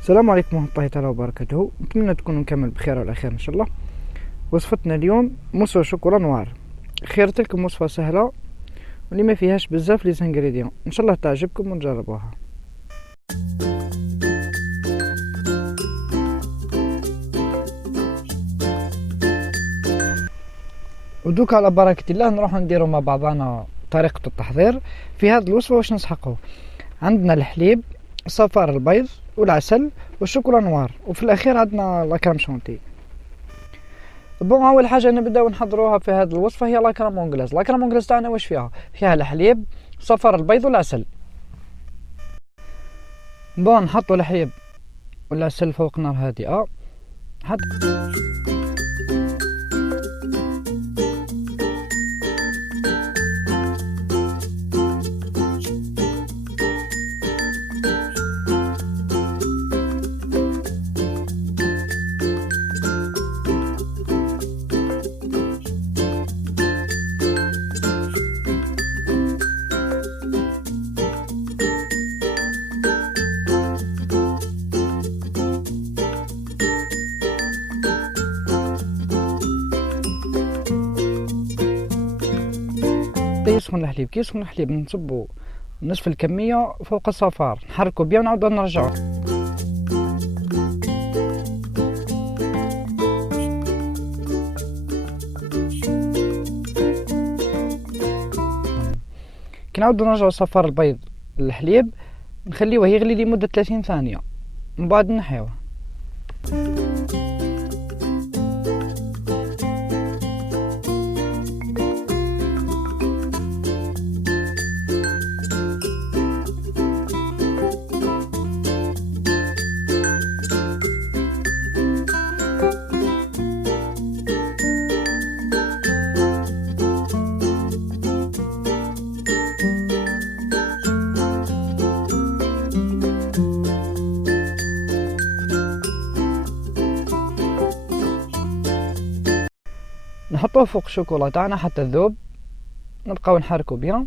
السلام عليكم ورحمة الله تعالى وبركاته. نتمنى تكونوا كامل بخير وعلى خير ان شاء الله. وصفتنا اليوم موس وشوكولا نوار. خيرت لكم وصفة سهلة واللي ما فيهاش بزاف لي زانغريديون، ان شاء الله تعجبكم ونجربوها. ودوك على بركة الله نروح نديرو مع بعضنا طريقة التحضير في هذه الوصفة. واش نسحقو؟ عندنا الحليب، صفار البيض والعسل والشوكولا نوار، وفي الاخير عندنا لا كرام شونتي. بون اول حاجه نبداو نحضروها في هذه الوصفه هي لا كرام اونغلاز. لا كرام اونغلاز تاعنا واش فيها الحليب، صفار البيض والعسل. بون نحطوا الحليب والعسل فوق نار هادئه يسخن الحليب. كي يسخن الحليب نصبو نصف الكميه فوق الصفار، نحركو بيان ونعاودو نرجعو. كي نعاودو نرجعو صفار البيض للحليب نخليوه يغلي لمده 30 ثانيه، من بعد نحيوه. نحطوه فوق الشوكولا تاعنا حتى تذوب، نبقاو نحركو بيان.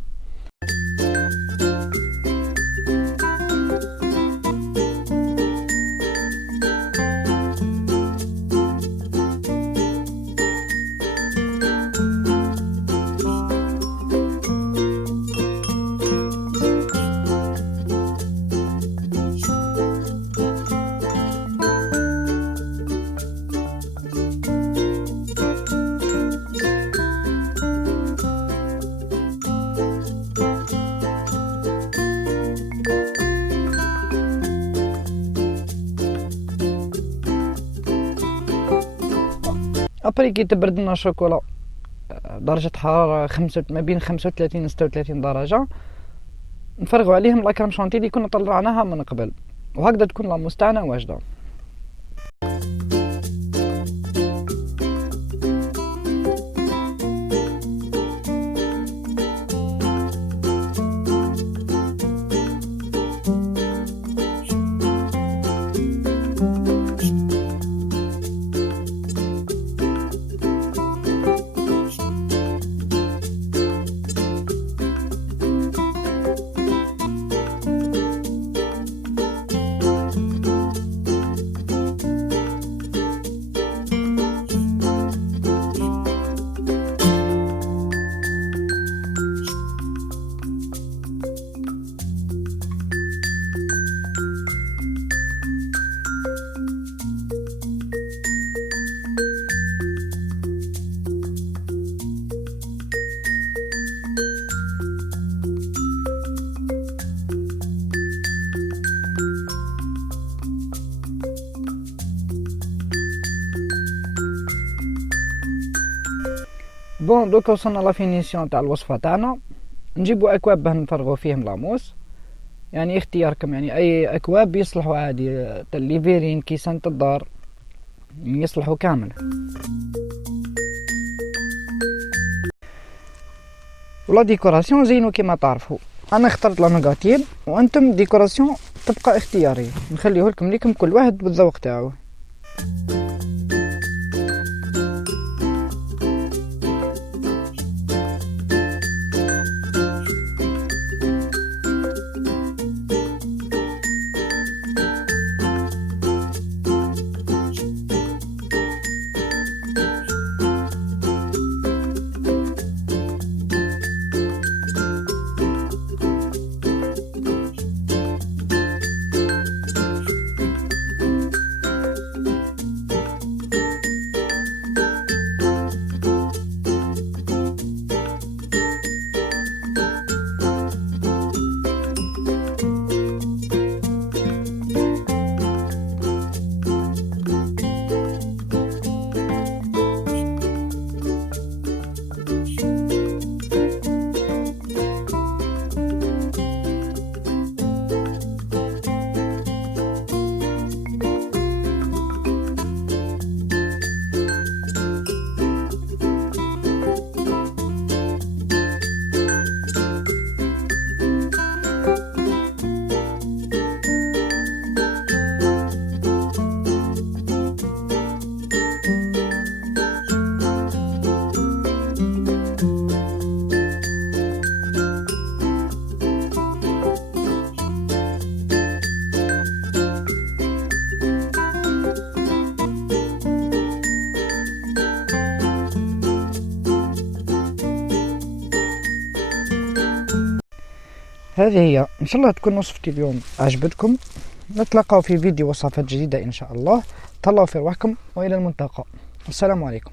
ابري كي تبرد لنا الشوكولا درجة حرارة ما بين 35 و 36 درجة، نفرغوا عليهم لا كرام شونتي اللي كنا طلعناها من قبل، وهكذا تكون لاموس تاعنا واجدة. بون دوكا وصلنا لا فينيسيون تاع الوصفه تاعنا. نجيبو اكواب باه نفرغو فيهم لاموس، يعني اختياركم، يعني اي اكواب يصلحوا عادي، لي فيرين كيسان الدار يصلحوا كامل. ولا ديكوراسيون زينو كيما تعرفوا، انا اخترت النوقاتين وانتم ديكوراسيون تبقى اختياريه، نخليه لكم كل واحد بالذوق تاعو. هذه هي ان شاء الله تكون وصفتي اليوم عجبتكم. نتلاقاو في فيديو وصفات جديدة ان شاء الله. تهلاو في رواحكم والى الملتقى. السلام عليكم.